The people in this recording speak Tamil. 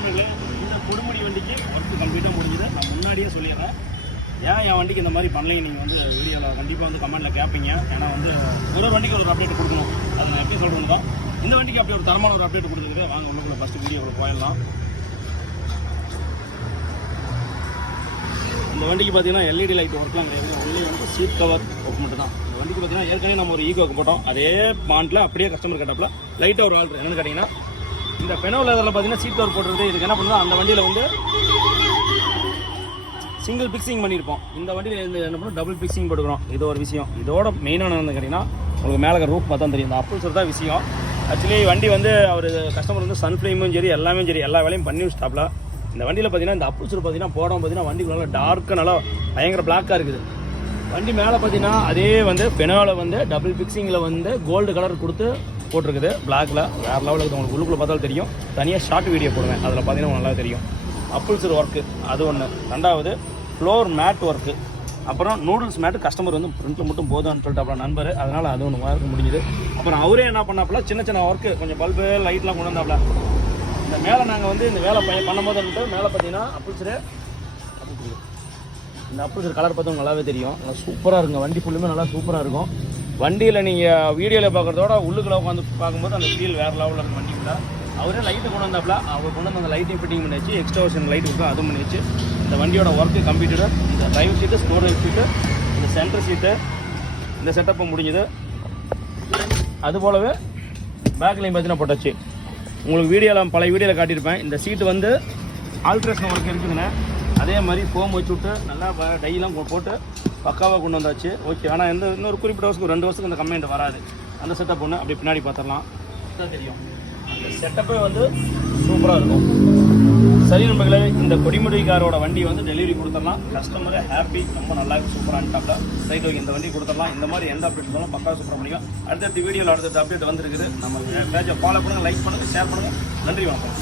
நண்பர்களே, இந்த கொடுமுடி வண்டிக்கு ஒர்க்கு கம்ப்ளீட்டாக முடிஞ்சது. நான் முன்னாடியே சொல்லிடுறேன். ஏன் என் வண்டிக்கு இந்த மாதிரி பண்ணலைங்க நீங்கள் வந்து வீடியோவில் கண்டிப்பாக வந்து கமெண்ட்டில் கேட்பீங்க. ஏன்னா வந்து ஒரு வண்டிக்கு ஒரு அப்டேட் கொடுக்கணும். அதை நான் எப்படி சொல்கிறது தான். இந்த வண்டிக்கு அப்படி ஒரு தரமான ஒரு அப்டேட் கொடுத்துருக்கு. வாங்க உள்ளுக்குள்ள ஃபஸ்ட்டு வீடியோவில் போயிடலாம். இந்த வண்டிக்கு பார்த்தீங்கன்னா எல்இடி லைட் ஒர்க்லாம் கிடையாது. ஒன்லி வந்து சீட் கவர் ஒர்க் மட்டும் தான். இந்த வண்டிக்கு பார்த்தீங்கன்னா ஏற்கனவே நம்ம ஒரு ஈகோக்கு போட்டோம். அதே பாண்டில் அப்படியே கஸ்டமர் கேட்டப்பில் லைட்டாக ஒரு ஆல்ட்ரு என்னென்னு கேட்டிங்கன்னா, இந்த பெனோ லெதரில் பார்த்தீங்கன்னா சீட் கவர் போட்டுருது. இதுக்கு என்ன பண்ணுறோம், அந்த வண்டியில் வந்து சிங்கிள் பிக்சிங் பண்ணியிருப்போம். இந்த வண்டியில் என்ன பண்ணோம், டபுள் பிக்சிங் போட்டுக்கிறோம். இது ஒரு விஷயம். இதோட மெயினான என்னன்னு கேட்டிங்கன்னா, உங்களுக்கு மேலே ரூப் பார்த்தா தெரியும். இந்த அப்பல்சர் தான் விஷயம். ஆக்சுவலி வண்டி வந்து அவர் கஸ்டமர் வந்து சன்ஃப்ளேமும் சரி எல்லாமே சரி எல்லா வேலையும் பண்ணி வச்சுட்டாப்ல. இந்த வண்டியில் பார்த்தீங்கன்னா இந்த அப்பல்சர் பார்த்தீங்கன்னா போடாமல் பார்த்தீங்கன்னா வண்டிக்கு நல்லா டார்க்காக நல்லா பயங்கர பிளாக்காக இருக்குது. வண்டி மேலே பார்த்தீங்கன்னா அதே வந்து பெனோவில் வந்து டபுள் பிக்சிங்கில் வந்து கோல்டு கலர் கொடுத்து போட்டிருக்குது. பிளாக்கில் வேறு லெவலில் இருக்குது. உங்களுக்கு உள்ளுக்குள்ளே பார்த்தாலும் தெரியும். தனியாக ஷார்ட் வீடியோ போடுவேன், அதில் பார்த்தீங்கன்னா நல்லா தெரியும். அப்பல்சர் ஒர்க்கு அது ஒன்று. ரெண்டாவது ஃப்ளோர் மேட் ஒர்க்கு. அப்புறம் நூடுல்ஸ் மேட்டு கஸ்டமர் வந்து பிரிண்ட்டில் மட்டும் போதும்னு சொல்லிட்டு அப்புறம் நண்பர், அதனால் அது ஒன்று ஒர்க் முடிஞ்சுது. அப்புறம் அவரே என்ன பண்ணாப்புல சின்ன சின்ன ஒர்க்கு கொஞ்சம் பல்பு லைட்லாம் கொண்டு வந்தாப்புல. இந்த மேலே நாங்கள் வந்து இந்த வேலை பண்ணும்போது மேலே பார்த்தீங்கன்னா அப்பல்சரு இந்த அப்பல்சர் கலர் பார்த்தவங்க நல்லாவே தெரியும். நல்லா சூப்பராக இருக்குங்க. வண்டி ஃபுல்லுமே நல்லா சூப்பராக இருக்கும். வண்டியில் நீங்கள் வீடியோவில் பார்க்குறதோட உள்ளுக்குள்ள உட்காந்து பார்க்கும்போது அந்த ஃபீல் வேறு லெவலில் இருக்கும் வண்டிக்குள்ள. அவரே லைட்டு கொண்டு வந்தாப்புல. அவர் கொண்டு வந்து அந்த லைட்டையும் ஃபிட்டிங் பண்ணி வச்சு எக்ஸ்ட்ரா வருஷன் லைட் இருக்கும் அதுவும் பண்ணி வச்சு இந்த வண்டியோட ஒர்க்கு கம்ப்ளீட்டடு. இந்த டிரைவர் சீட்டு, ஸ்டோரேஜ் சீட்டு, இந்த சென்டர் சீட்டு, இந்த செட்டப்பும் முடிஞ்சுது. அதுபோலவே பேக்லையும் பார்த்தீங்கன்னா போட்டாச்சு. உங்களுக்கு வீடியோவில் பழைய வீடியோவில் காட்டியிருப்பேன். இந்த சீட்டு வந்து ஆல்ட்ரேஷன் ஒர்க் இருக்குதுன்னு அதே மாதிரி ஃபோம் வச்சு விட்டு நல்லா டைலாம் போட்டு பக்காவாக கொண்டு வந்தாச்சு. ஓகே. ஆனால் இன்னொரு குறிப்பிட்ட வருஷத்துக்கு 2 வருஷத்துக்கு அந்த கம்ப்ளைண்ட் வராது. அந்த செட்டப் ஒன்று அப்படி பின்னாடி பார்த்துடலாம் தான் தெரியும். அந்த செட்டப்பே வந்து சூப்பராக இருக்கும். சரி நண்பர்களே, இந்த கொடிமுடிக்காரோட வண்டி வந்து டெலிவரி கொடுத்துடலாம். கஸ்டமரே ஹாப்பி, ரொம்ப நல்லா சூப்பராக ரைட். ஓகே, இந்த வண்டி கொடுத்துடலாம். இந்த மாதிரி எந்த அப்டேட் இருந்தாலும் பக்கா சூப்பராக முடியும். அடுத்தடுத்த வீடியோவில் அடுத்தடுத்த அப்டேட் வந்துருக்குது. நம்ம பேஜை ஃபாலோ பண்ணுங்கள், லைக் பண்ணுங்கள், ஷேர் பண்ணுங்கள். நன்றி, வணக்கம்.